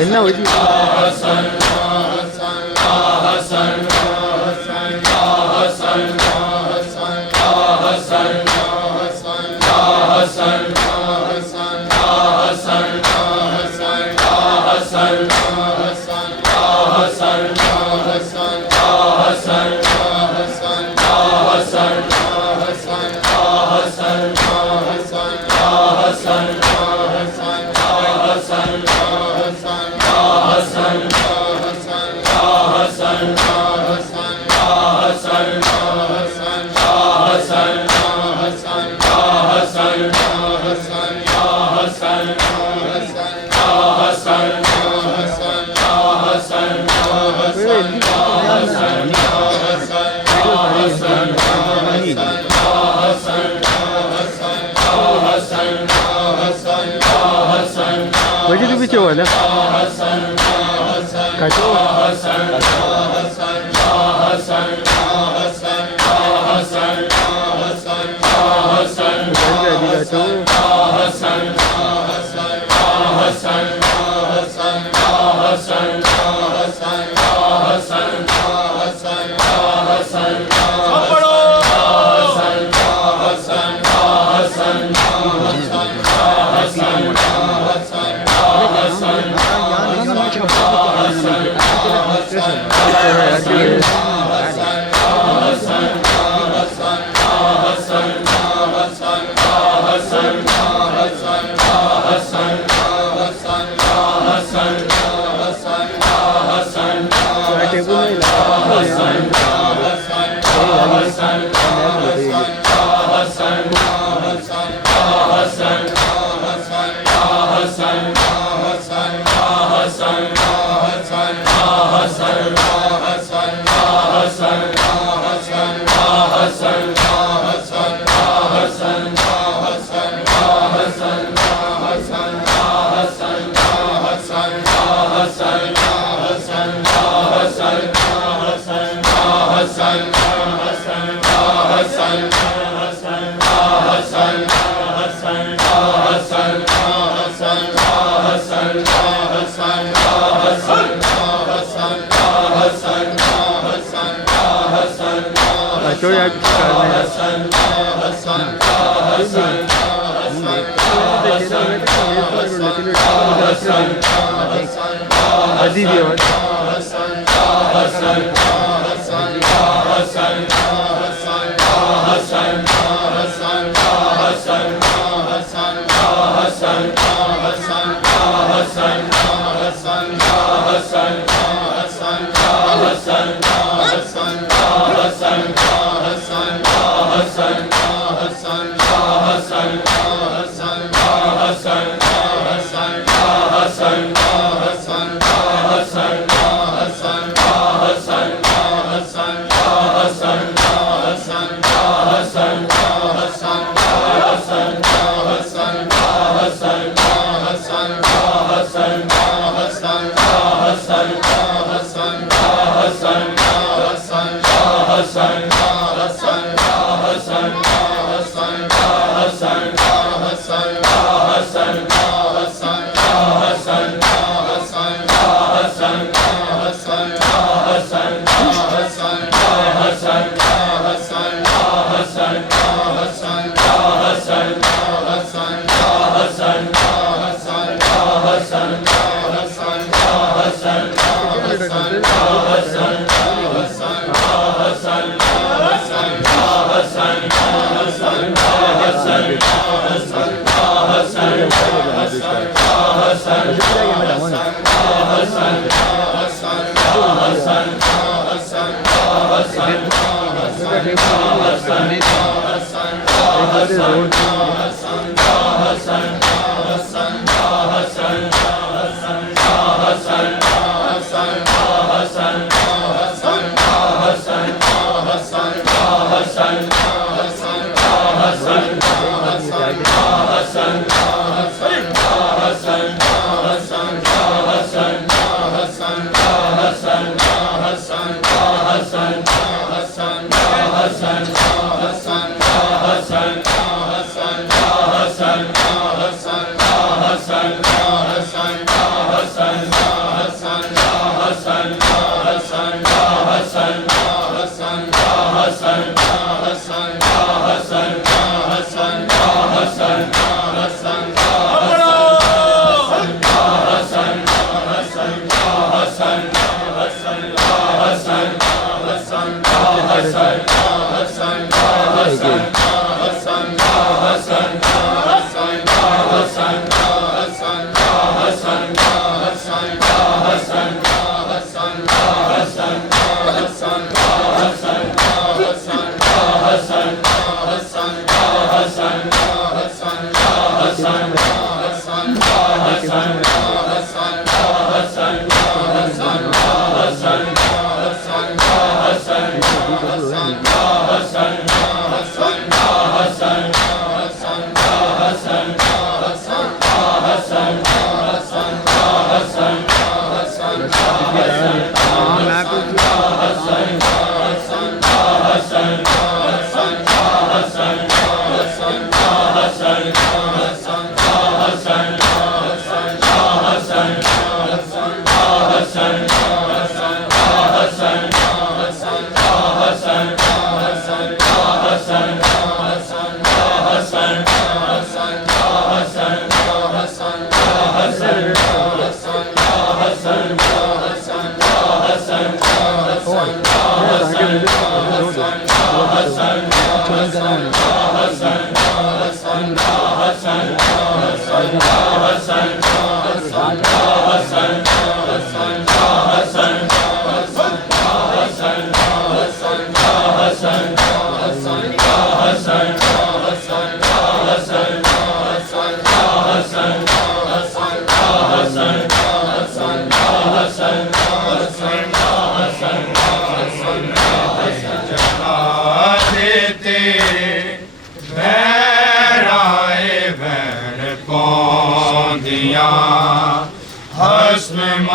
என்ன வழி वजह के पीछे वाला काटो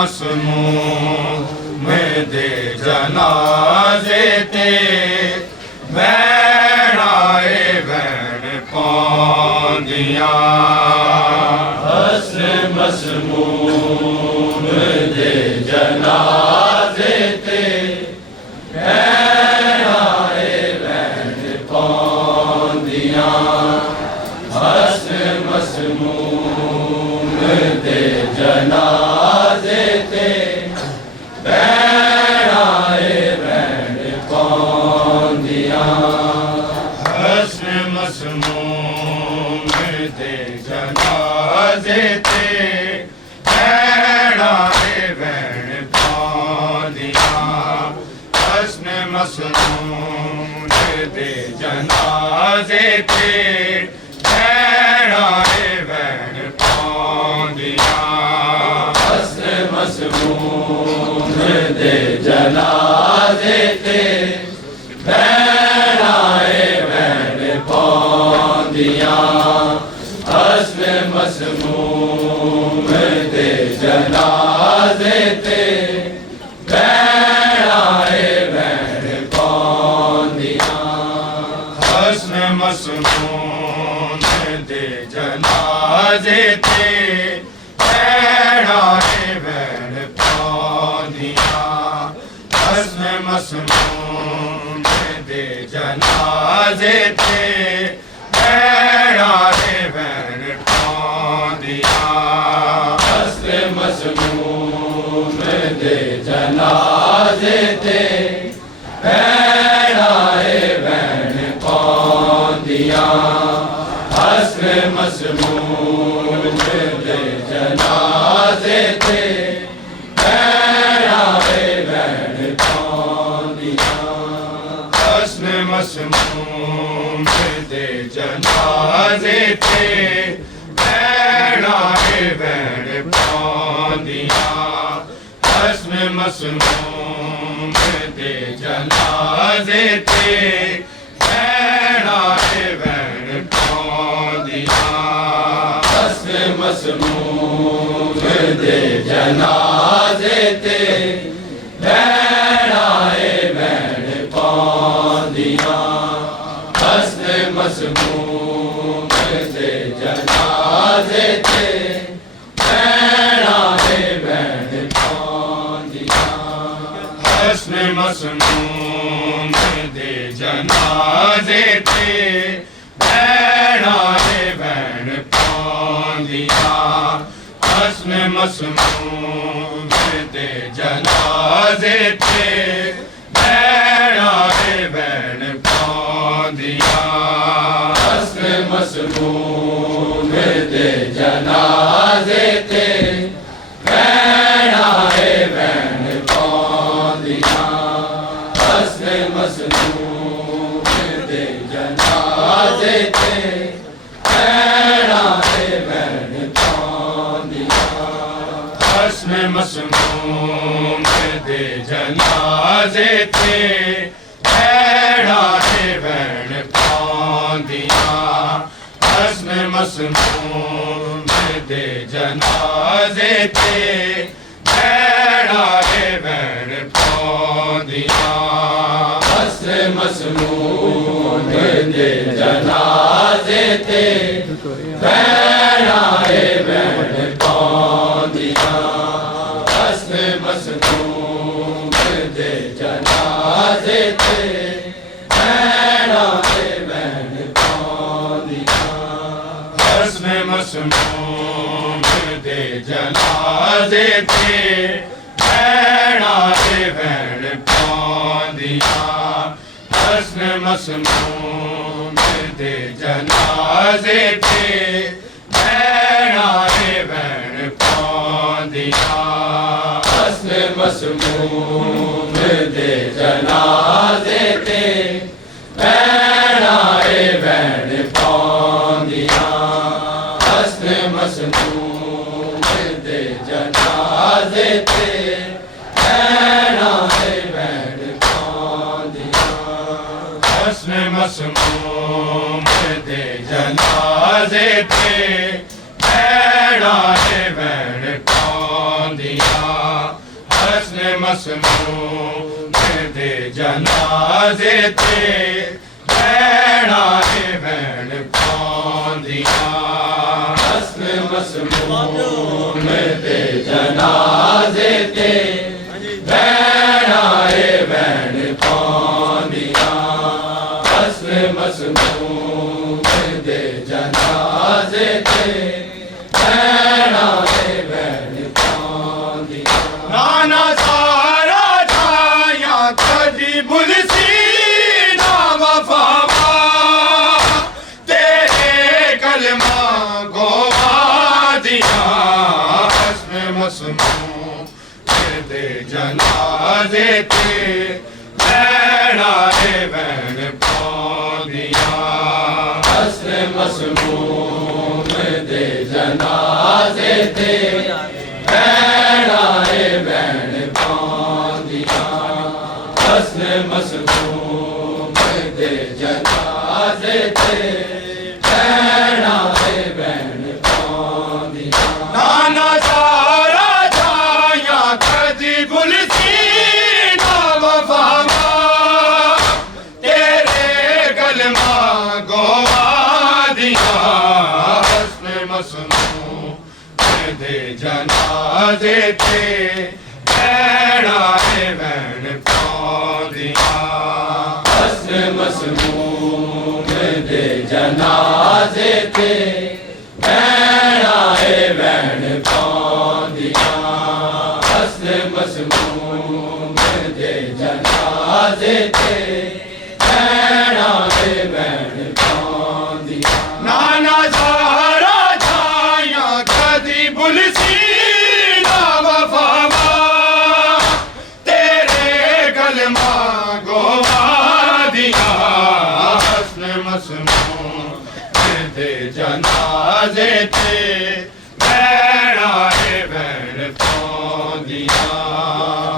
मसमूम दे जनाजे ते बैणाए बैण पौंदियां हसन मसमूम दे जनाजे ते बैणाए बैण पौंदियां हसन मसमूम दे जनाजे मसनून दे जनाजे ते बैणाए बैण पौंदियां हसन मसनून दे जनाजे ते बैणाए बैण पौंदियां दियां हस्न मसमूम दे जनाजे ते बैणाए बैण पांदियां हस्न मसमूम दे जनाजे ते बैणाए बैण पांदियां हस्न मसमूम दे जनाजे ते बैणाए बैण पांदियां हस्न मसमूम दे जनाजे ते बैणाए बैण पांदियां हस्न मसमूम दे जनाजे ते बैणाए बैण पांदियां हस्न मसमूम दे जनाजे ते बैणाए बैण पांदियां हस्न मसमूम दे जनाजे ते बैणाए बैण पांदियां हस्न मसमूम दे जनाजे ते बैणाए बैण पांदियां हस्न मसमूम दे जनाजे ते बैणाए बैण पांदियां हस्न मसमूम दे जनाजे ते बैणाए बैण पांदियां हस्न मसमूम दे जनाजे ते बैणाए बैण पांदियां हस्न मसमूम दे जनाजे ते बैणाए बैण पांदियां हस्न मसमूम दे जनाजे ते बैणाए बैण पांदियां हस्न मसमूम दे जनाजे ते बैणाए बैण पांदियां हस्न मसमूम दे जनाजे ते बैणाए बैण पांदियां हस्न मसमूम दे जनाजे ते बैणाए बैण पांदियां हस्न मसमूम दे जनाजे ते बैणाए बैण पांदियां हस्न मसमूम दे जनाजे ते बैणाए बैण पांदियां हस्न मसमूम दे जनाजे ते बैणाए बैण पांदियां हस्न मसमूम दे जनाजे ते बैणाए बैण पांदियां हस्न मसमूम दे जनाजे ते बैणाए बैण पांदियां हस्न मसमूम दे जनाजे ते बैणाए बैण पांदियां हस्न मसमूम दे जनाजे ते बैणाए बैण पांदियां हस्न मसमूम दे जनाजे ते बैणाए बैण पांदियां हस्न मसमूम दे जनाजे ते बैणाए बैण पांदियां नाना सारा छाया कदी बुलसी ना वफावा तेरे कलमा गोवा दिया हस्न मसमूम दे जनाजे ते बैणाए बैण पांदियां हस्न मसमूम दे जनाजे ते बैणाए बैण पांदियां हस्न मसमूम दे जनाजे ते दे जनाजे ते भैणा ए भैण पाउंदियां हसन मसमूम दे जनाजे ते भैणा ए भैण पाउंदियां हसन मसमूम दे जनाजे ते भैणा ए भैण पाउंदियां नाना ज़हरा छाया कदी बुलसी ना वफावा तेरे कलमा गोवा दिया हसन मसमूम दे जनाजे ते भैणा ए भैण पाउंदियां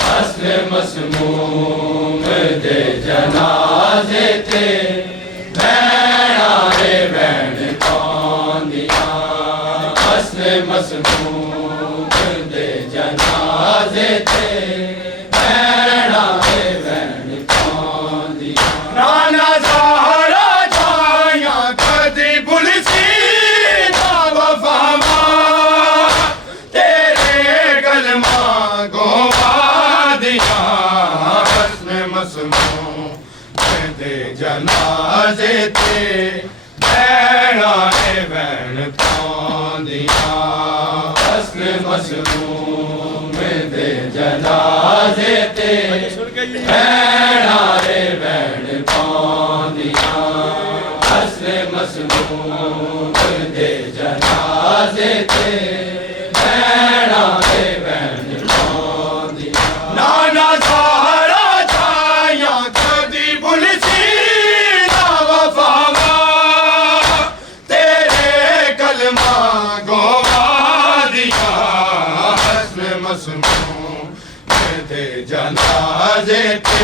हसन मसमूम दे जनाजे ते भैणा ए भैण पाउंदियां हसन मसमूम दे जनाजे ते भैणा ए भैण पाउंदियां नाना ज़हरा छाया कदी बुलसी ना वफावा तेरे कलमा गोवा दिया हसन मसमूम दे जनाजे ते भैणा ए भैण पाउंदियां हसन मसमूम दे जनाजे ते भैणा ए भैण पाउंदियां हसन मसमूम दे जनाजे ते भैणा ए भैण पाउंदियां नाना ज़हरा छाया कदी बुलसी ना वफावा तेरे कलमा गोवा दिया हसन मसमूम दे जनाजे ते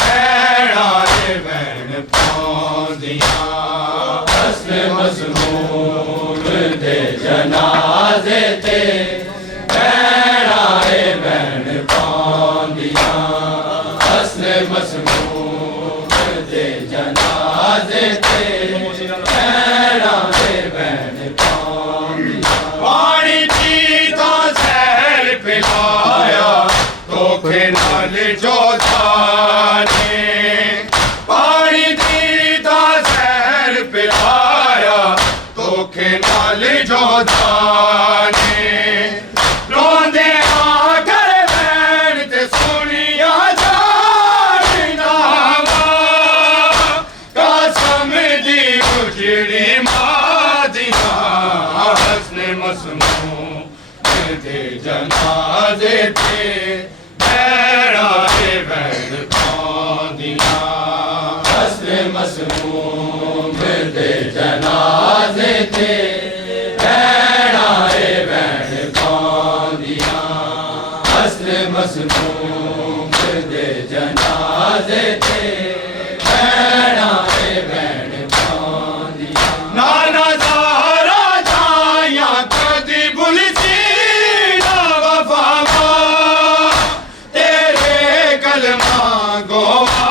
भैणा ए भैण पाउंदियां हसन मसमूम दे जनाजे ते भैणा ए भैण पाउंदियां हसन मसमूम दे जनाजे ते भैणा ए भैण पाउंदियां पानी पीता सैर पिलाया धोखे नाल जो जाने पानी पीता सैर पिलाया धोखे नाल जो जाने रोंदे आकर भैण ते सुनिया जाना कसम दी उजड़ी मादिया हसन मसमूम दे जनाजे ते भैणा ए भैण पाउंदियां हसन मसमूम दे जनाजे ते भैणा ए भैण पाउंदियां हसन मसमूम दे जनाजे ते भैणा ए भैण पाउंदियां नाना ज़हरा छाया कदी बुलसी ना वफावा तेरे कलमा गोवा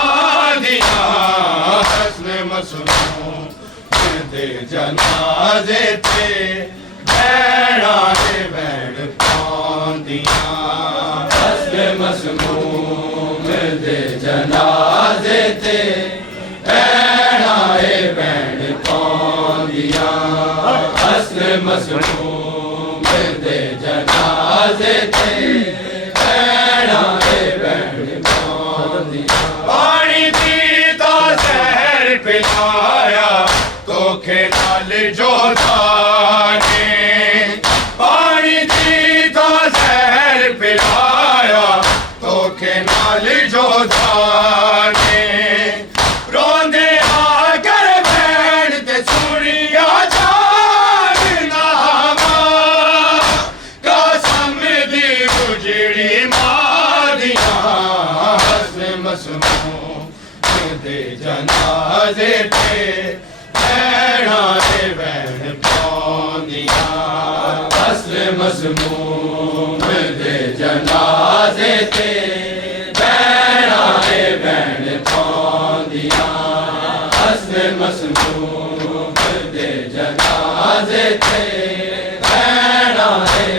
दिया हसन मसमूम दे जनाजे ते भैणा ए भैण पाउंदियां हसन मसमूम दे जनाजे ते भैणा ए भैण पाउंदियां हसन मसमूम दे जनाजे ते भैणा ए भैण पाउंदियां पानी पीता सैर पिलाया धोखे नाल जो जाने पानी पीता सैर पिलाया धोखे नाल जो जाने रोंदे आकर भैण ते सुनिया जाना कसम दी उजड़ी मादिया हसन मसमूम दे जनाजे ते भैणा ए भैण पाउंदियां हसन मसमूम दे जनाजे ते भैणा ए भैण पाउंदियां हसन मसमूम दे जनाजे ते भैणा ए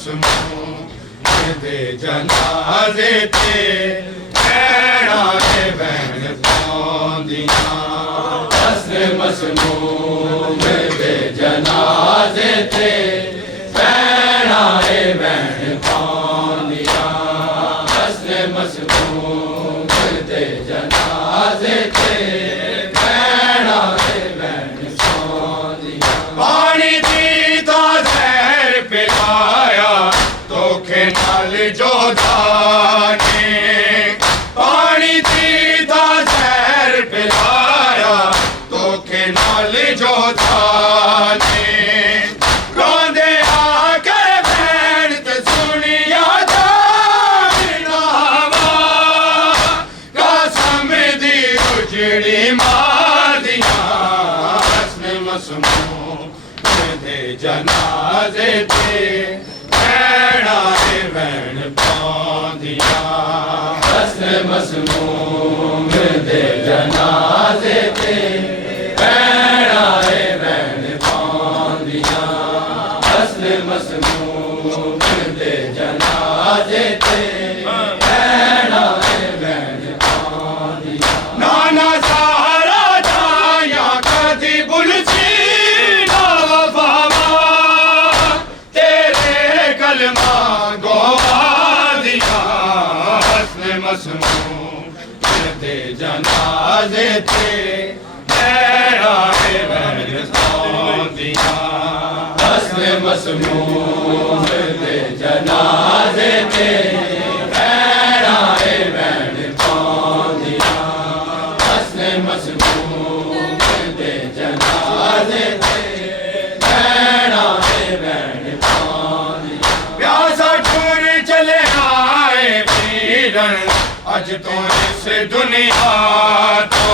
मसमूम दे जनाजे ते भैणा ए भैन पांदियां हस्न मसमूम दे जनाजे ते भैणा ए भैन पांदियां हस्न मसमूम दे जनाजे ते भैणा ए भैन पांदियां पानी दी तो जहर पिलाया धोखे नाल जोधाने पानी दी दा जहर पिलाया धोखे नाल जोधाने रोंदे आकर भैन ते सुनिया जावा कसम दी उजड़ी मां दियां हस्न मसमूम दे जनाजे ते भैणा ए भैन पांदियां हस्न मसमूम दे जनाजे ते भैणा ए भैन पांदियां हस्न मसमूम दे जनाजे ते भैणा ए भैन पांदियां नाना सारा जाया कदी बुलची ना वफावा तेरे कलमा गोवा दिया हस्न मसमूम दे जनाजे ते भैणा ए भैन पांदियां हस्न मसमूम दे जनाजे ते भैणा ए भैन पांदियां हस्न मसमूम दे जनाजे ते भैणा ए भैन पांदियां प्यासा टूर चले आए वीरन अज तो इस दुनिया तो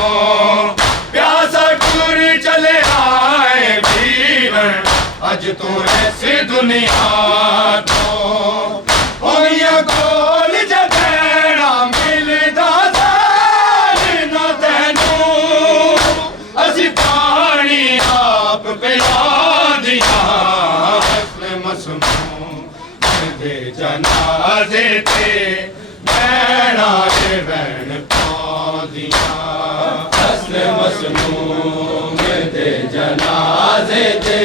प्यासा टूर चले आए वीरन अज तो इस दुनिया तो होइया कोल जगैना मिलदा न तैनू असी पानी आप पिला दिया हस्न मसमूम दे जनाजे ते भैणा ए भैन पांदियां हस्न मसमूम दे जनाजे ते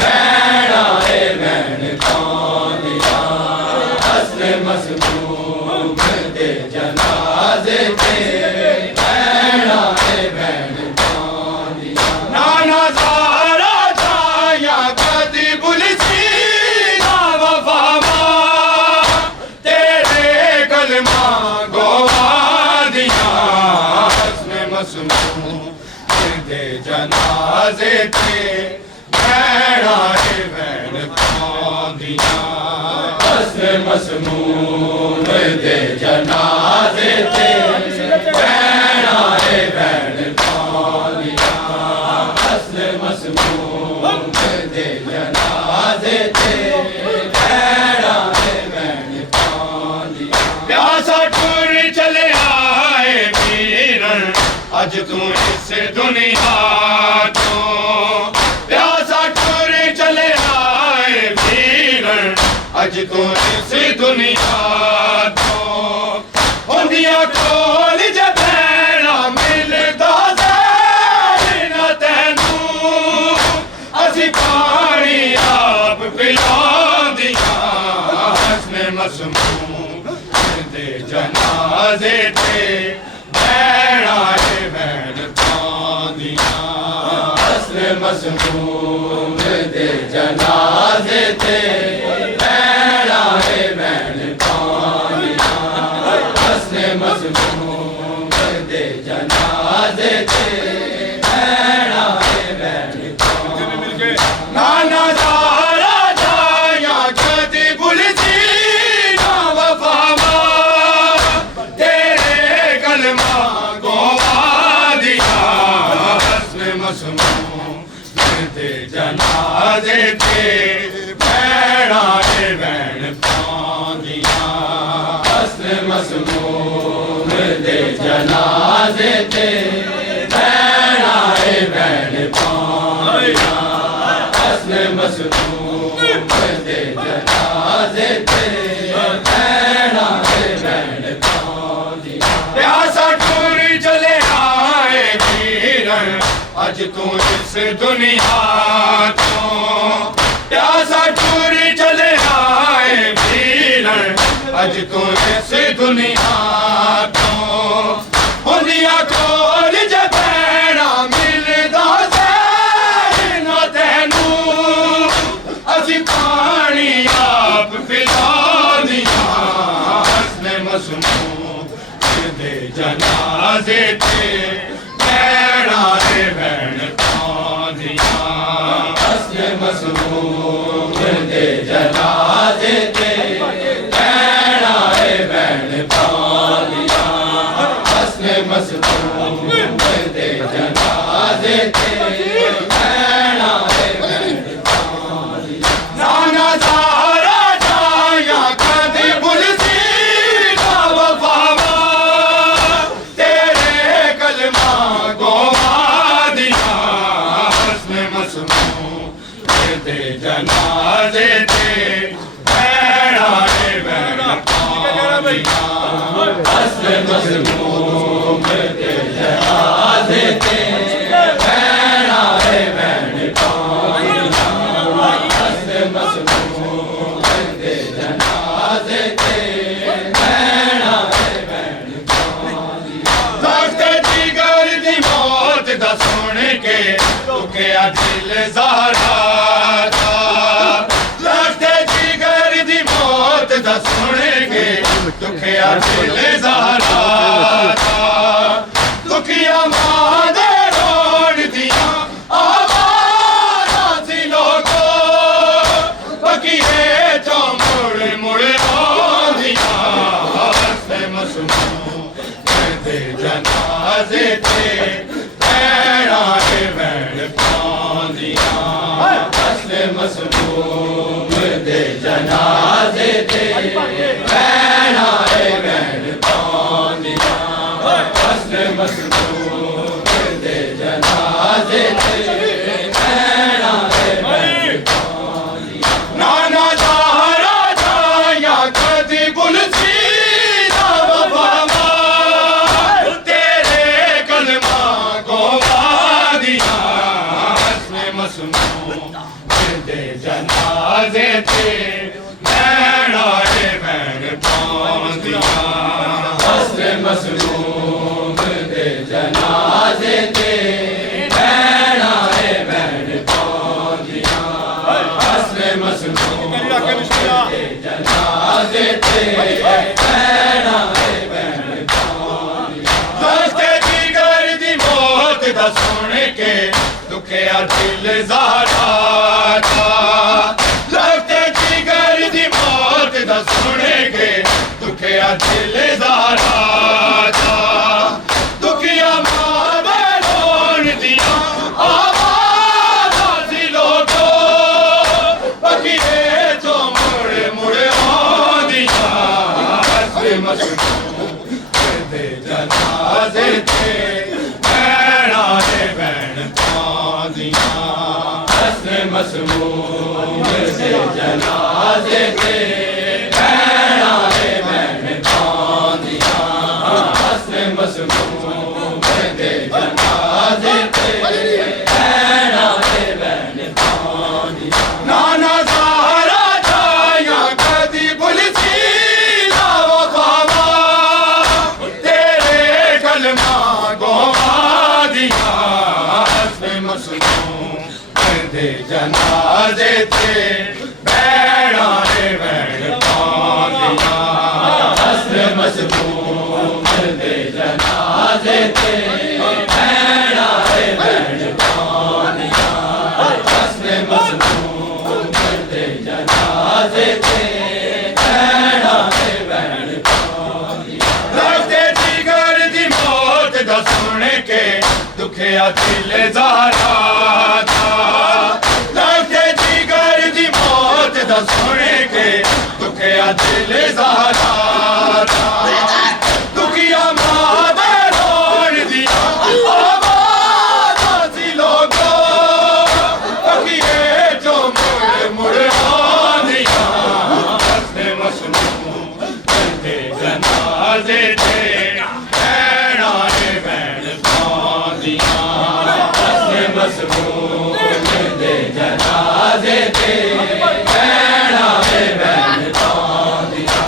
भैणा ए भैन पांदियां हस्न मसमूम दे जनाजे ते भैणा ए भैन पांदियां नाना सारा जाया कदी बुलसी ना वफावा तेरे कलमा गोवा दिया हस्न मसमूम दे जनाजे ते भैणा ए भैन पांदियां हस्न मसमूम दे जनाजे ते भैणा ए भैन पांदियां हस्न मसमूम दे जनाजे ते भैणा ए भैन पांदियां प्यासा टूर चले आए वीरन अज तू इस दुनिया तो प्यासा टूर चले आए वीरन अज तू इस दुनिया तो होंदिया कोल जगैना मिलदा न तैनू असी पानी आप पिला दिया हस्न मसमूम दे जनाजे ते भैणा ए भैन पांदियां हस्न मसमूम दे जनाजे ते भैणा ए भैन पांदियां हस्न मसमूम दे जनाजे ते भैणा ए भैन पांदियां नाना सारा जाया कदी बुलसी ना वफावा तेरे कलमा गोवा दिया हस्न मसमूम दे जनाजे ते भैणा ए भैन पांदियां हस्न मसमूम दे जनाजे ते भैणा ए भैन पांदियां हस्न मसमूम दे जनाजे अज तू इस दुनिया तो प्यासा टूर चले आए वीरन अज तू इस दुनिया तो हुंदिया कोल जैना मिलदा ना तैनू असी पानी आप पिला दिया हसने मसमूम दे जनाजे ते भैणा रे भैण पादिया हसने मसमूम दे जनाजे ते भैणा रे भैण पादिया हसने मसमूम दे जनाजे ते भैणा रे भैण पादिया नाना सारा जाया कदी बुलसी का वफावा तेरे कलमा गोवा दिया हसने मसमूम दे जनाजे ते भैणा रे भैण पादिया हसने मसमूम दे जनाजे ते भैणा रे भैण पादिया हसने मसमूम दे जनाजे ते भैणा रे भैण पादिया दख्त जिगर दी मौत दा सुन के तुकिया दिल ज़ारा था दख्त जिगर दी मौत दा सुन के तुकिया दिल ज़ारा था दुखिया मां दे रोण दिया आवाज़ां सी लोगो बकीए चो मुड़ मुड़ आंदिया हसने मसमूम दे जनाजे ते भैणा रे भैण पादिया हसने मसमूम दे जनाजे ते भैणा रे भैण पादिया हसने मसमूम दे जनाजे ते भैणा रे भैण पादिया नाना ज़हरा जाया कदी बुलसी ना वफावा तेरे कलमा गोवा दिया हसने मसमूम दे जनाजे ते भैणा रे भैण पादिया हसने मसमूम दे जनाजे ते भैणा रे भैण पादिया हसने मसमूम दे जनाजे ते भैणा रे भैण पादिया दस्ते जिगर दी मौत दा सुन के दुखिया दिल ज़ारा था दस्ते जिगर दी मौत दा सुन के दुखिया दिल ज़ारा था दुखिया मां दे रोण दिया आवाज़ां सी लोगो बकीए चो मुड़ मुड़ आंदिया हसने मसमूम दे जनाजे ते भैणा रे भैण पादिया हसने मसमूम दे जनाजे ते भैणा रे भैण पादिया हसने मसमूम दे जनाजे ते भैणा रे भैण पादिया नाना ज़हरा जाया कदी बुलसी ना वफावा तेरे कलमा गोवा दिया हसने मसमूम दे जनाजे ते भैणा रे भैण पादिया हसने मसमूम दे जनाजे ते भैणा रे भैण पादिया हसने मसमूम दे जनाजे ते भैणा रे भैण पादिया दस्ते जिगर दी मौत दा सुन के दुखिया दिल ज़ारा था दस्ते जिगर दी मौत दा सुन के दुखिया दिल ज़ारा था दुखिया मां दे रोण दिया आवाज़ां सी लोगो बकीए चो मुड़ मुड़ आंदिया हसने मसमूम दे जनाजे ते भैणा रे भैण पादिया हसने ते भैणा है भैन पांदियां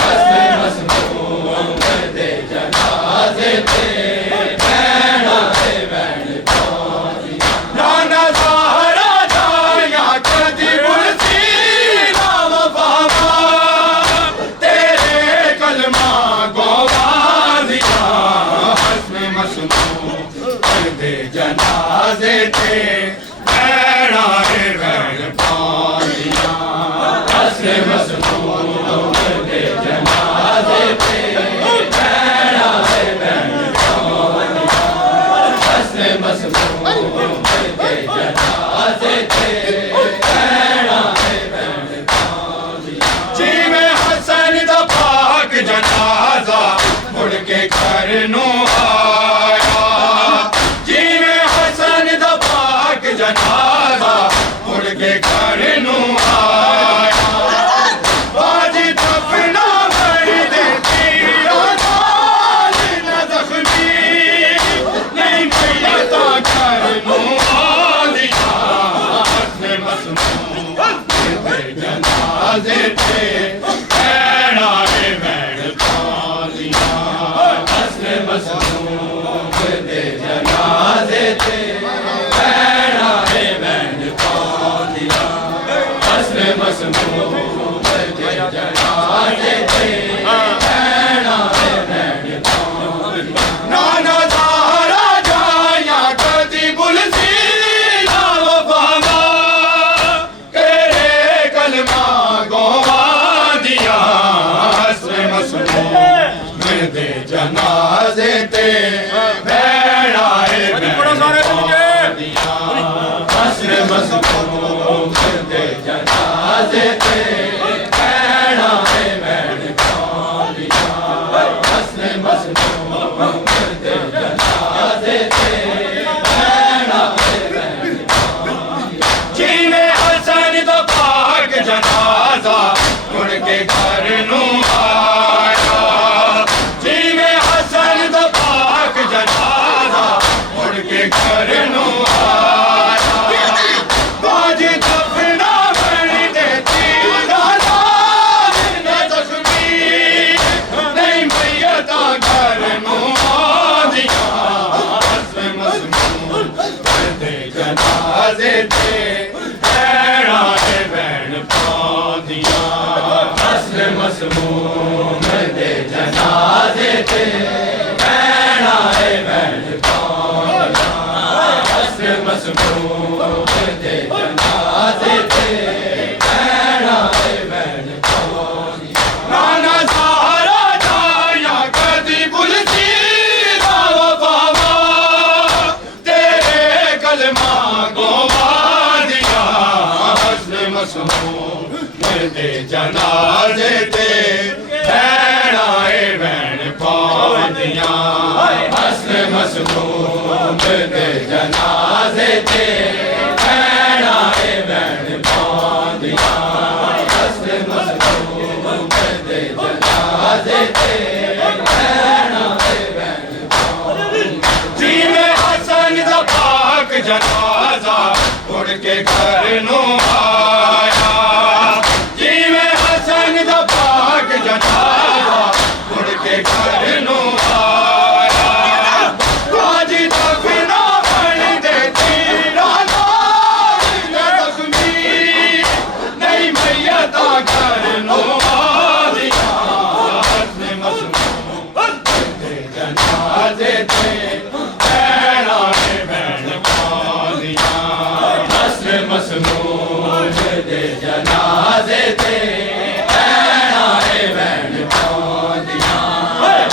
हस्ने मसमूम दे जनाजे ते भैणा है भैन पांदियां नाना ज़हरा जाया कदी बुलसी नाम बाबा तेरे कलमा गोवादियां हस्ने मसमूम दे जनाजे ते भैणा है भैन पांदियां हस्ने मसमूम दे जनाजे ते भैणा है भैन पांदियां हस्ने मसमूम दे जनाजे ते भैणा है भैन पांदियां जिवें हसन दा पाक जनाजा मुड़ के घर नूं आया जिवें हसन दा पाक जनाजा मुड़ के घर नूं आया बाजी दफना कर देती नाल न जख्मी नहीं मैयता घर नूं आंदियां हस्ने मसमूम दे जनाजे ते भैणा है भैन पांदियां हस्ने मसमूम दे जनाजे ते भैणा है भैन पांदियां हस्ने मसमूम दे जनाजे ते भैणा है भैन पांदियां नाना ज़हरा जाया कदी बुलसी नाम बाबा तेरे कलमा गोवादियां हस्ने मसमूम दे जनाजे ते भैणा है भैन पांदियां हस्ने मसमूम दे जनाजे ते भैणा है भैन पांदियां हस्ने मसमूम दे जनाजे ते भैणा है भैन पांदियां जिवें हसन दा पाक जनाजा मुड़ के घर नूं आया जिवें हसन दा पाक जनाजा मुड़ के घर नूं आया बाजी दफना कर देती नाल न जख्मी नहीं मैयता घर नूं आंदियां हस्ने मसमूम दे जनाजे ते भैणा है भैन पांदियां हस्ने मसमूम दे जनाजे ते भैणा है भैन पांदियां हस्ने मसमूम दे जनाजे ते भैणा है भैन पांदियां नाना ज़हरा जाया कदी बुलसी नाम बाबा तेरे कलमा गोवादियां हस्ने मसमूम दे जनाजे ते भैणा है भैन पांदियां हस्ने मसमूम दे जनाजे ते भैणा है भैन पांदियां हस्ने मसमूम दे जनाजे ते भैणा है भैन पांदियां जिवें हसन दा पाक जनाजा मुड़ के घर नूं आया जिवें हसन दा पाक जनाजा मुड़ के घर नूं आया बाजी दफना कर देती नाल न जख्मी नहीं मैयता घर नूं आंदियां हस्ने मसमूम दे जनाजे ते भैणा है भैन पांदियां हस्ने मसमूम दे जनाजे ते भैणा है भैन पांदियां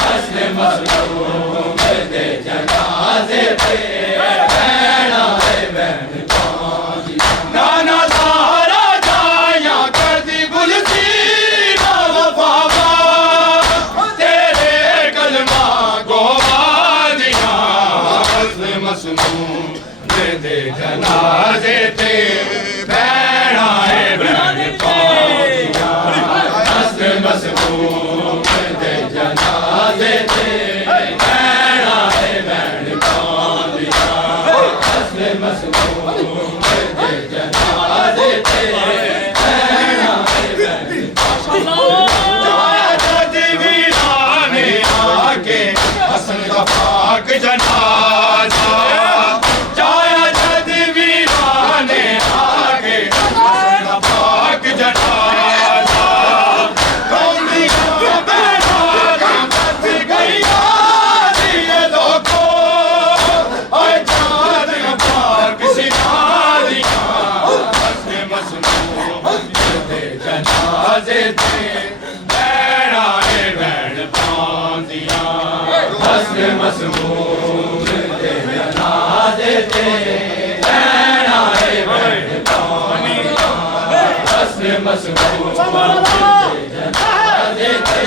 हस्ने मसमूम दे जनाजे ते भैणा है भैन पांदियां नाना ज़हरा जाया कदी बुलसी नाम बाबा तेरे कलमा गोवादियां हस्ने मसमूम दे जनाजे ते पाक जनाजा जाया जद वीराने आगे हसन दा पाक जनाजा कौमियां बैठा बच गईया दिए लोगों ओए चाँद पाक सिनारियां हसन मसनून दे जनाजे थे बैठा है बैठ पांदियां हसन मसनून दे जनाजे थे बैठा है बैठ पांदियां हसन मसनून दे जनाजे थे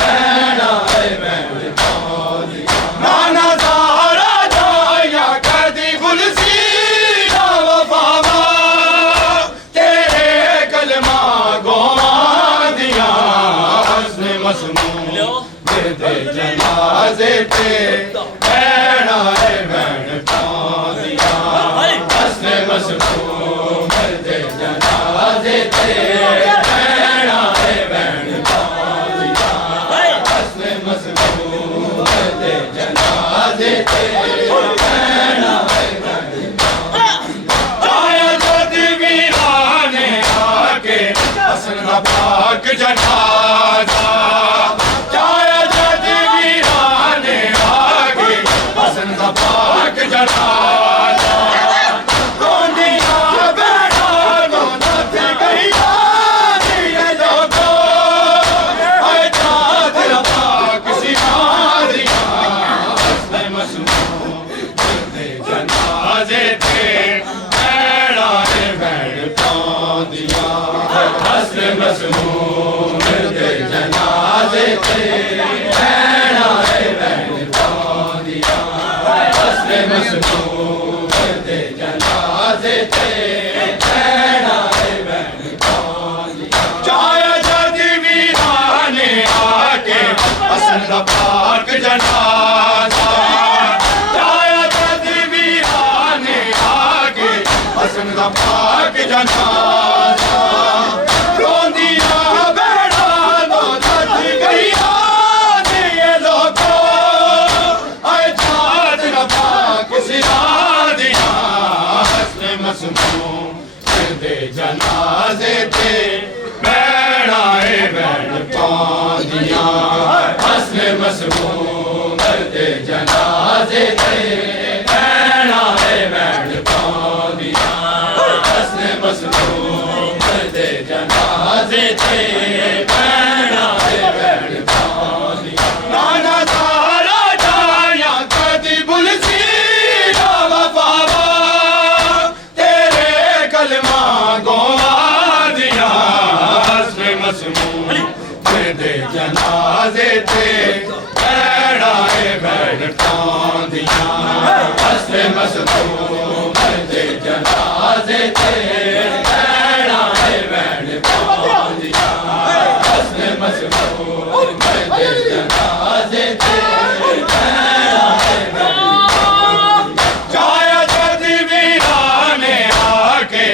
बैठा है बैठ पांदियां नाना ज़ारा जाया कदी गुलसीना वफावा तेरे कलमा गोवा दिया हसन मसनून दे जनाजे थे बैठा है बैठ पांदियां हसन मसनून दे जनाजे थे बैठा है बैठ पांदियां हसन मसनून दे जनाजे थे बैठा है बैठ जाया जद वीराने आके हसन दा पाक जनाजा जाया जद वीराने आके हसन दा पाक जनाजा रोंदियां बैठा नथ गईया दिए लोगों ओए चाँद पाक सिनारियां हसन मसनून दे जनाजे थे बैठा है बैठ पांदियां हसन मसनून दे जनाजे थे बैठा है बैठ पांदियां हसन मसनून दे जनाजे थे बैठा है बैठ पांदियां जाया जद वीराने आके हसन दा पाक जनाजा जाया जद वीराने आके हसन दा पाक जनाजा रोंदियां बैठा नथ गईया दिए लोगों ओए चाँद पाक सिनारियां हसन मसनून दे जनाजे थे बैठा है बैठ पांदियां हसन मसनून दे जनाजे थे बैठा है बैठ पांदियां हसन मसनून दे जनाजे थे बैठा है बैठ पांदियां नाना ज़ारा जाया कदी गुलसीना वफावा तेरे कलमा गोवा दिया हसन मसनून दे जनाजे थे बैठा है बैठ पांदियां हसन मसनून दे जनाजे थे बैठा है बैठ पांदियां हसन मसनून दे जनाजे थे बैठा है बैठ जाया जद वीराने आके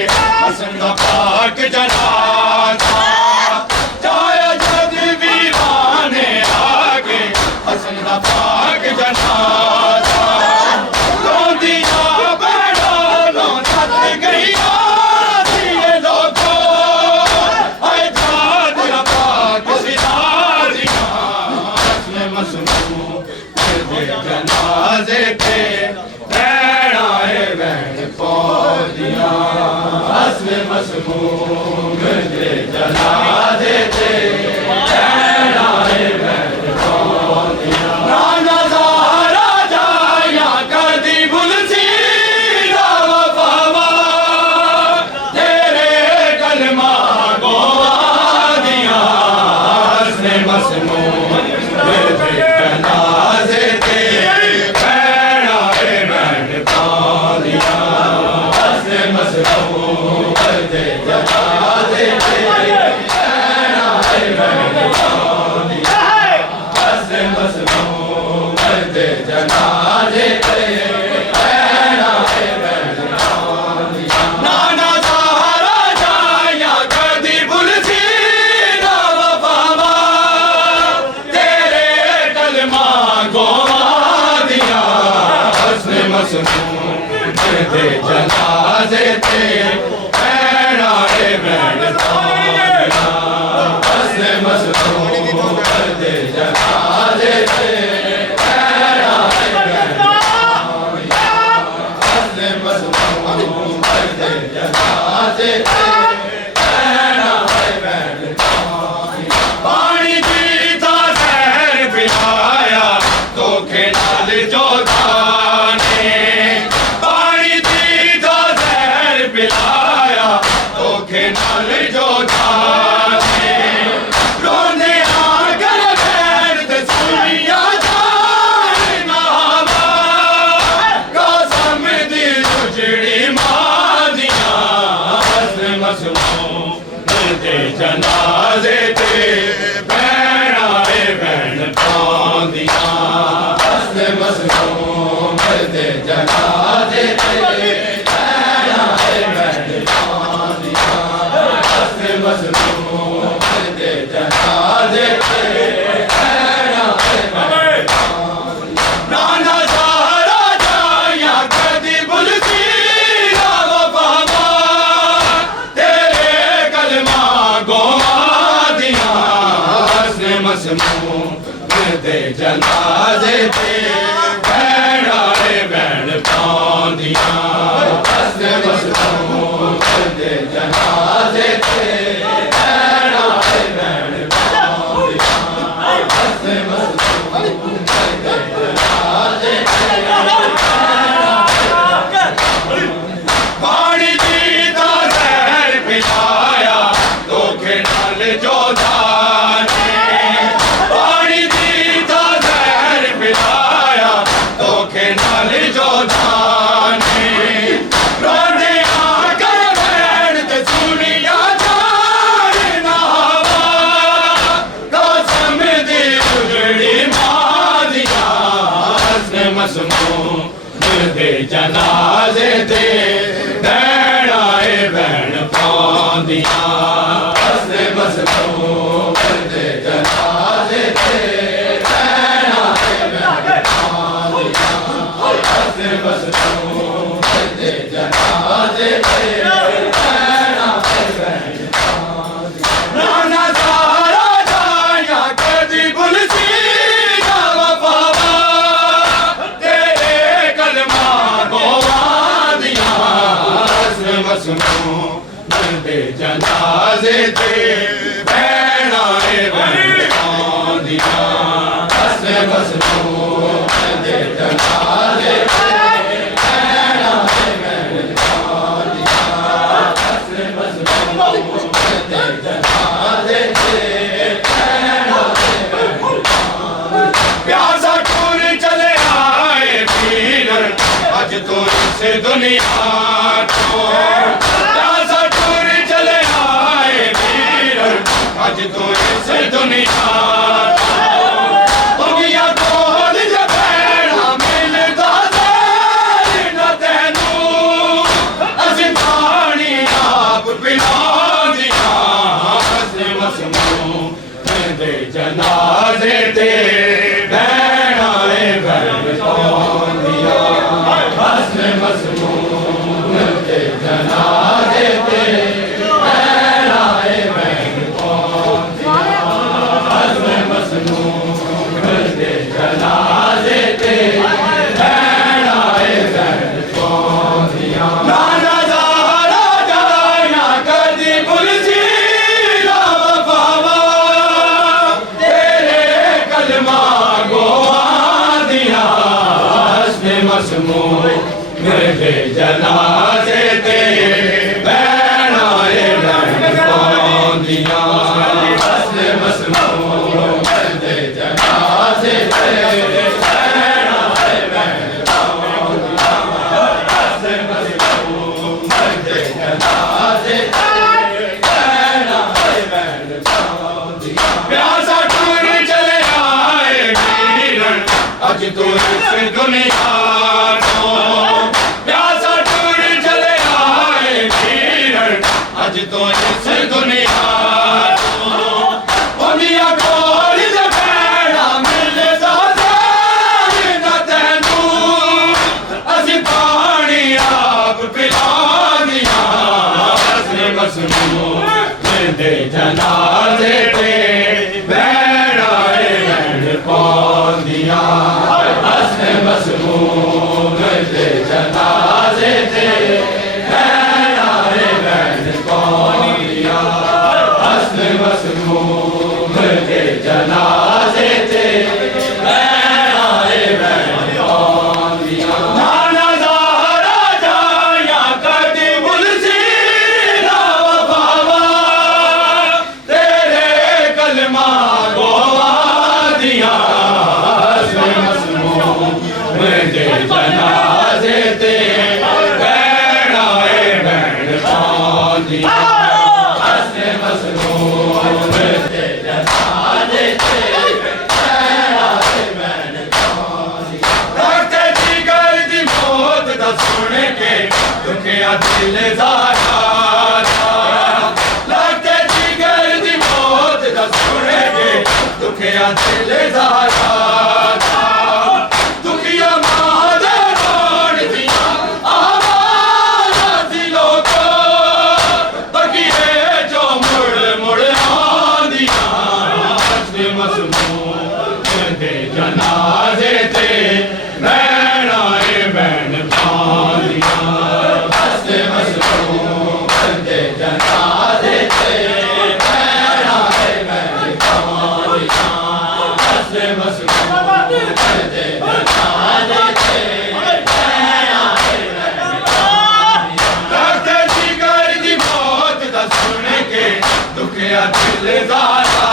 हसन दा पाक जनाजा जाया जद वीराने आके हसन दा पाक जनाजा रोंदियां बैठा नथ गईया दिए लोगों ओए चाँद पाक सिनारियां हसन मसनून दे जनाजे थे बैठा है बैठ पांदियां हसन मसनून दे जनाजे थे बैठा है बैठ पांदियां नाना ज़ारा जाया कदी गुलसीना वफावा तेरे कलमा गोवा दिया हसन मसनून दे जनाजे थे बैठा है बैठ पांदियां हसन मसनून दे जनाजे थे मसनूं दे जनाजे ते भैणा ए भैण पांदियां हस्ने मसनूं दे जनाजे ते भैणा ए भैण पांदियां हस्ने मसनूं दे जनाजे ते जनाजे ते भैणा ए भैण पांदियां हस्ने मसनूं दे जनाजे ते भैणा ए भैण पांदियां हस्ने मसनूं दे जनाजे ते भैणा ए भैण पांदियां नाना सारा जाया कदी बुलती मसनूं दे जनाजे ते भैणा ए भैण पांदियां हस्ने मसनूं दे जनाजे ते भैणा ए भैण पांदियां हस्ने मसनूं दे जनाजे ते पानी दी दा जहर पिलाया धोखे नाल जोधा मसनूं दे जनाजे ते भैणा ए भैण पांदियां हस्ने मसनूं दे जनाजे ते भैणा ए भैण पांदियां हस्ने मसनूं दे जनाजे ते भैणा ए भैण पांदियां नाना सारा जाया कदी बुलती मसनूं दे जनाजे ते भैणा ए भैण पांदियां हस्ने मसनूं दे जनाजे ते भैणा ए भैण पांदियां हस्ने मसनूं दे जनाजे ते भैणा ए भैण पांदियां प्यासा टूर चले आए पीर अज तो इस दुनिया आज तो इस दुनिया दुनिया कोल जबैणा मिलदा न तैनूं असीं पानी आप पिलांदियां हस्ने मसनूं दे जनाजे ते भैणा ए भैण पांदियां हस्ने मसनूं दे जनाजे ते मेरे जनाजे ते भैणा ए भैण पांदियां हस्ने मसनूं दे जनाजे ते भैणा ए भैण पांदियां हस्ने मसनूं दे जनाजे ते भैणा ए भैण पांदियां प्यासा टूर चले आए वीर अज तो इस दुनिया आज तो इस दुनिया दुनिया कोल जबैणा मिलदा न तैनूं असीं मसमूम दे जनाजे ते भैन आए भैन पांदियां हस्न मसमूम दे जनाजे ते भैन आए भैन पांदियां हस्न मसमूम दे जनाजे ते भैन आए भैन पांदियां नाना ज़हरा जाया कदी बुलसी ना वफावा तेरे कलमा गोवा दिया हस्न मसमूम दे जनाजे ते भैन आए भैन पांदियां हस्न मसमूम दे जनाजे ते भैन आए भैन लगते जिगर दी मौत दा सुन के दुखिया दिल ज़ारा लगते जिगर दी मौत दा सुन के दुखिया दिल ज़ारा दुखिया मां दे रोण दियां आवाज़ां दिलों को बगिए जो मुड़ मुड़ आंदियां हस्न मसमूम दे जनाजे ते भैन आए भैन पांदियां हस्न मसमूम दे जनाजे ते भैन आए भैन पांदियां हस्न मसमूम दे जनाजे ते भैन आए भैन पांदियां लगते जिगर दी मौत दा सुन के दुखिया दिल ज़ारा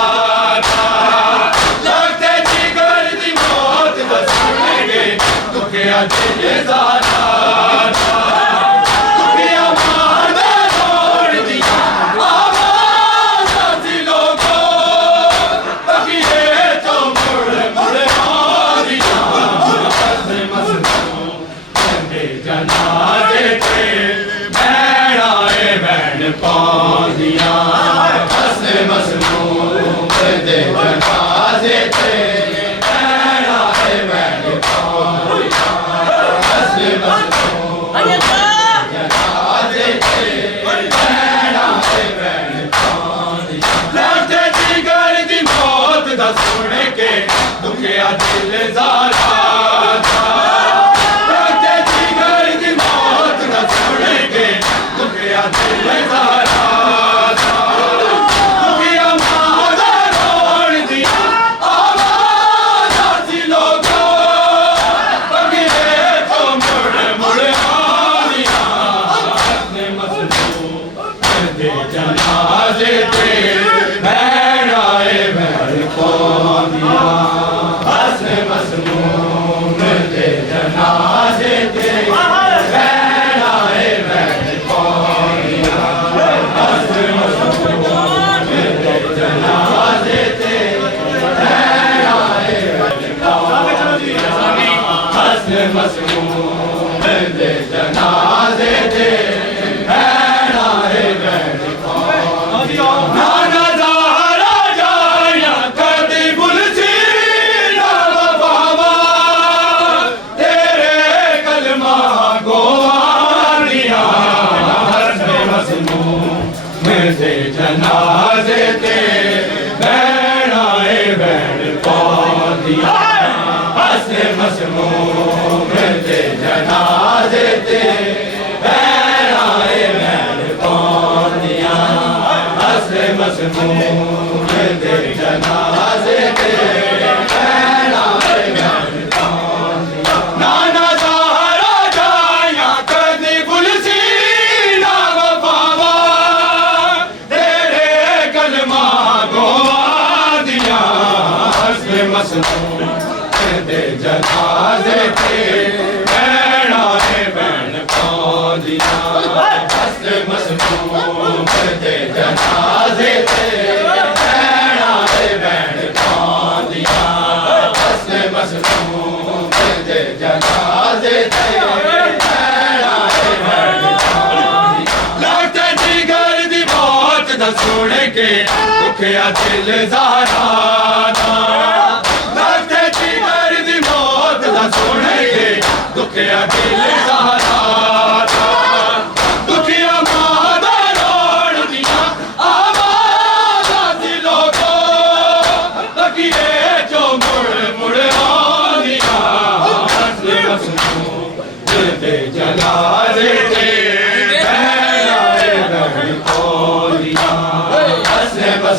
लगते जिगर दी मौत दा सुन के दुखिया दिल ज़ारा दुखिया मां दे रोण दियां आवाज़ां दिलों को बगिए जो मुड़ मुड़ आंदियां हस्न मसमूम दे जनाजे ते भैन आए भैन पांदियां हस्न मसमूम दे जनाजे ते भैन आए भैन पांदियां हस्न मसमूम जनाजे ते भैन आए भैन पांदियां लगते जिगर दी मौत दा सुन के दुखिया दिल ज़ारा लगते जिगर दी मौत दा सुन के दुखिया दिल ज़ारा दुखिया मां दे रोण दियां आवाज़ां दिलों को बगिए जो मुड़ मुड़ आंदियां हस्न मसमूम दे जनाजे ते भैन आए भैन पांदियां हस्न मसमूम दे जनाजे ते भैन आए भैन पांदियां हस्न मसमूम दे जनाजे ते भैन आए भैन पांदियां हस्न मसमूम दे जनाजे ते भैन आए भैन पांदियां नाना ज़हरा जाया कदी बुलसी ना वफावा तेरे कलमा गोवा दिया हस्न मसमूम दे जनाजे ते भैन आए भैन पांदियां हस्न मसमूम दे जनाजे ते भैन आए भैन पांदियां हस्न मसमूम दे जनाजे ते भैन आए भैन पांदियां नाना ज़हरा जाया कदी बुलसी ना वफावा तेरे कलमा गोवा दियां हस्न मसमूम दे जनाजे ते भैन आए भैन पांदियां हस्न मसमूम दे जनाजे ते भैन आए भैन पांदियां हस्न मसमूम दे जनाजे ते भैन आए भैन पांदियां लगते जिगर दी मौत दा सुन के दुखिया दिल ज़ारा लगते जिगर दी मौत दा सुन के दुखिया दिल ज़ारा दुखिया मां दा रोण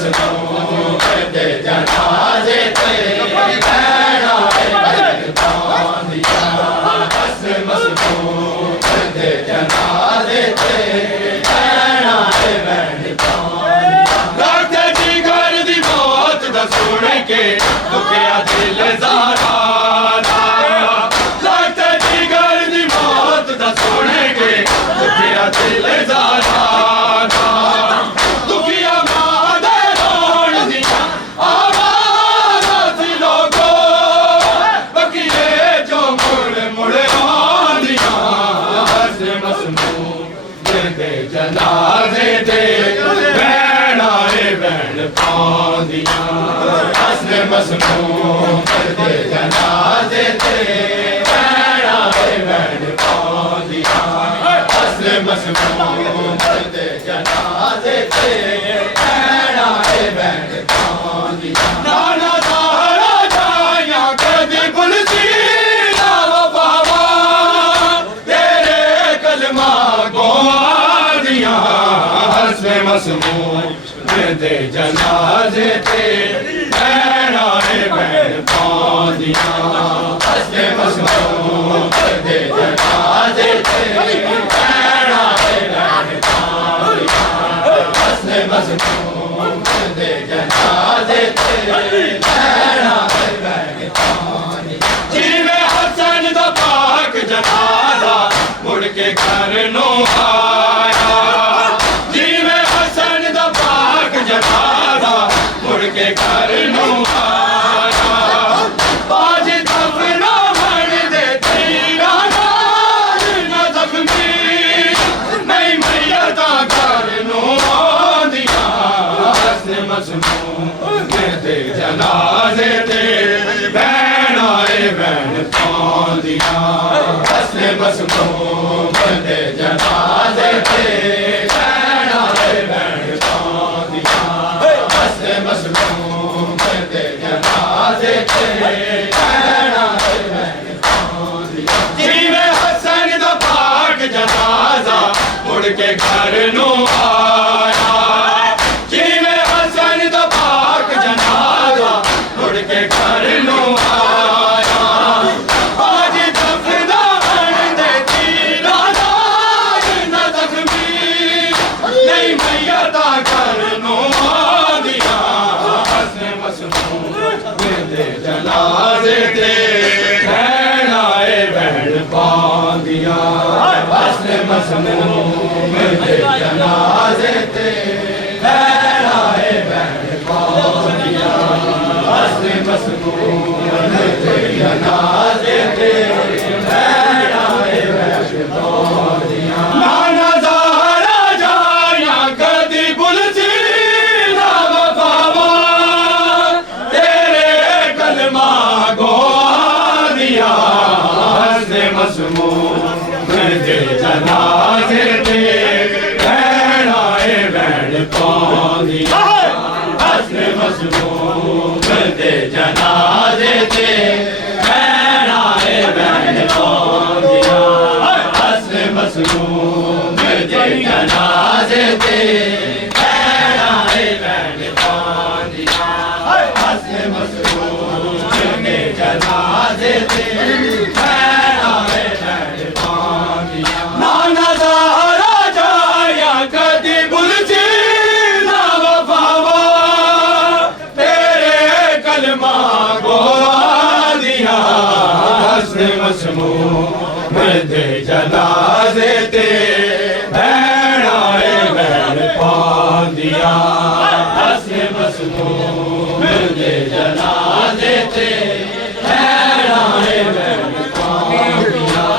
मसनून करदे जनाजे ते भैणा भैण पांदियां हसने मसनून करदे जनाजे ते भैणा भैण पांदियां लगदे जिगर दी मौत दा सुन के दुखिया दिल ज़ारा लगदे जिगर दी मौत दा सुन के दुखिया दिल ज़ारा जनाजे ते भैणा भैण पांदियां हसने मसनून करदे जनाजे ते भैणा भैण पांदियां हसने मसनून करदे जनाजे ते भैणा भैण पांदियां नाना तारा जाया कदी बुलसी ना बाबा तेरे कलमा गो हसने मसनून करदे जनाजे ते भैणा भैण पांदियां हसने मसनून करदे जनाजे ते भैणा भैण पांदियां हसने मसनून करदे जनाजे ते भैणा भैण पांदियां जिवें हसन दा पाक जनाजा मुड़ के घर नूं आया जिवें हसन दा पाक जनाजा मुड़ के घर नूं आया बाज दफना बन दे तीरा नाल न जख्मी नहीं मैयता घर नूं आंदियां हसने मसनून करदे जनाजे ते भैणा भैण पांदियां हसने मसनून करदे जनाजे ते भैणा भैण पांदियां हसने मसनून करदे जनाजे ते भैणा भैण पांदियां जिवें हसन दा पाक जनाजा मुड़ के घर नूं आया जिवें हसन दा पाक जनाजा मुड़ के घर नूं आया आज दफना बन दे तीरा नाल न जख्मी नहीं मैयता घर नूं आंदियां हसने मसनून करदे जनाजे ते भैणा भैण पांदियां हसने मसनून करदे जनाजे ते भैणा भैण पांदियां हसने मसनून करदे जनाजे ते भैणा भैण पांदियां नाना ज़ाहरा जाया कदी बुलसी ना वफावा तेरे कलमा गो आंदियां हसने मसनून करदे जनाजे ते भैणा भैण पांदियां हसने मसनून करदे जनाजे ते भैणा भैण पांदियां हसने मसनून करदे जनाजे ते भैणा भैण पांदियां हसने मसनून करदे जनाजे ते भैणा भैण पांदियां नाना ज़ाहरा जाया कदी बुलसी ना वफावा तेरे कलमा गो आंदियां हसने मसनून करदे जनाजे ते भैणा भैण पांदियां हसने मसनून करदे जनाजे ते भैणा भैण पांदियां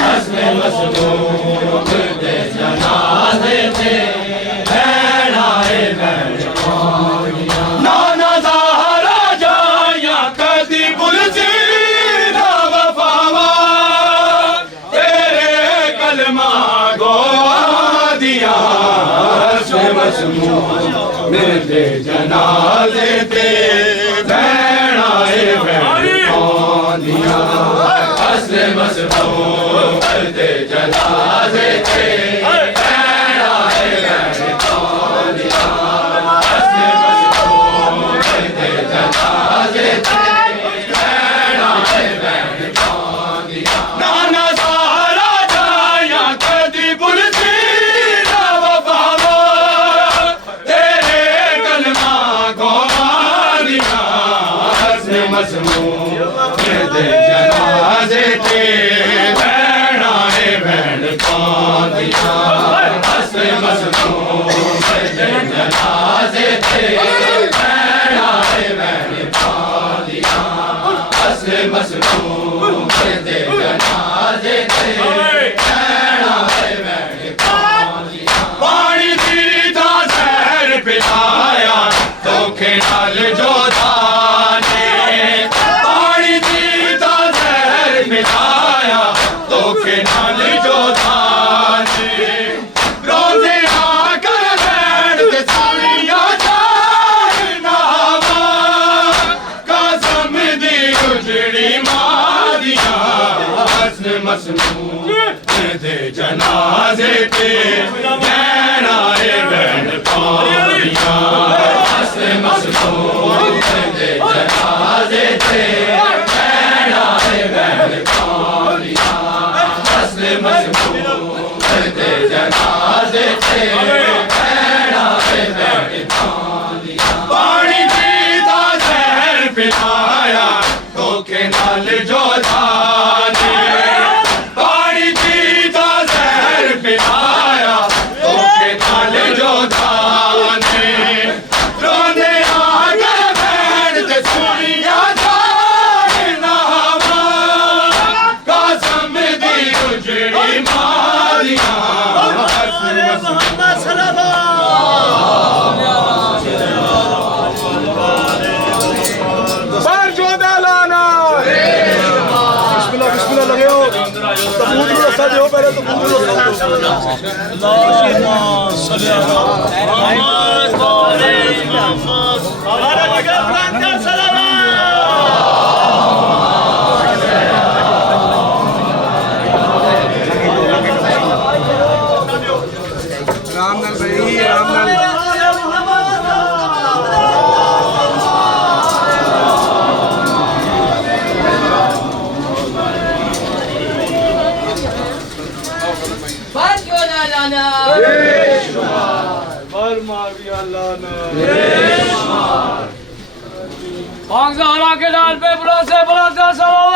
हसने मसनून करदे जनाजे ते भैणा भैण पांदियां नाना ज़ाहरा जाया कदी बुलसी ना वफावा तेरे कलमा गो आंदियां हसने मसनून करदे जनाजे ते भैणा भैण पांदियां हसने मसनून करदे जनाजे ते भैणा भैण पांदियां हसने ਮਸਮੂਮ ਦੇ ਜਨਾਜ਼ੇ ਤੇ ਬਹਿਣਾ ਏ ਬਹਿਣ ਪਾਉਂਦੀਆਂ ਅਸਲ ਮਸਮੂਮ ਦੇ ਜਨਾਜ਼ੇ ਤੇ ਬਹਿਣਾ ਏ ਬਹਿਣ ਪਾਉਂਦੀਆਂ ਅਸਲ ਮਸਮੂਮ ਦੇ ਜਨਾਜ਼ੇ ਤੇ ਬਹਿਣਾ ਏ ਬਹਿਣ ਪਾਉਂਦੀਆਂ ਪਾਣੀ ਦੀ ਤਾਂ ਜ਼ਹਿਰ ਪਿਲਾਇਆ ਧੋਖੇ ਨਾਲ ਜੋਧਾ ਨੇ ਪਾਣੀ ਦੀ ਤਾਂ ਜ਼ਹਿਰ ਮਿਲਾਇਆ ਧੋਖੇ ਨਾਲ ਜੋਧਾ ਨੇ ਰੋਂਦੇ ਆ ਕਰ ਬੈਣ ਤੇ ਸਾਲੀਆਂ ਜਾਨਾਵਾ ਕਸਮ ਦੀ ਉਜੜੀ ਮਾਰੀਆਂ ਹਸਨ ਮਸਮੂਮ ਦੇ ਜਨਾਜ਼ੇ ਤੇ ਬਹਿਣਾ ਏ ਬਹਿਣ ਪਾਉਂਦੀਆਂ ਹਸਨ ਮਸਮੂਮ ਦੇ ਜਨਾਜ਼ੇ ਤੇ ਬਹਿਣਾ ਏ ਬਹਿਣ ਪਾਉਂਦੀਆਂ ਹਸਨ ਮਸਮੂਮ ਦੇ ਜਨਾਜ਼ੇ ਤੇ ਬਹਿਣਾ ਏ ਬਹਿਣ ਪਾਉਂਦੀਆਂ ਪਾਣੀ ਦੀ ਤਾਂ ਜ਼ਹਿਰ ਪਿਲਾਇਆ ਧੋਖੇ ਨਾਲ ਜੋਧਾ ਨੇ ਪਾਣੀ ਦੀ ਤਾਂ ਜ਼ਹਿਰ ਪਿਲਾਇਆ ਧੋਖੇ ਨਾਲ ਜੋਧਾ ਨੇ ਰੋਂਦੇ ਆ ਕਰ ਬੈਣ ਤੇ ਸੁਣੀਆਂ ਜਾਨਾਵਾ ਕਸਮ ਦੀ ਉਜੜੀ ਮਾਰੀਆਂ बाहर जोधा लाना बिस्मिल्लाह बिस्मिल्लाह लगे हो तबूत में रस्सा दो पहले तबूत में रस्सा राम नाल भाई राम नाल पाक ज़हरा के लाल पे बुलासे बुलाते सलाम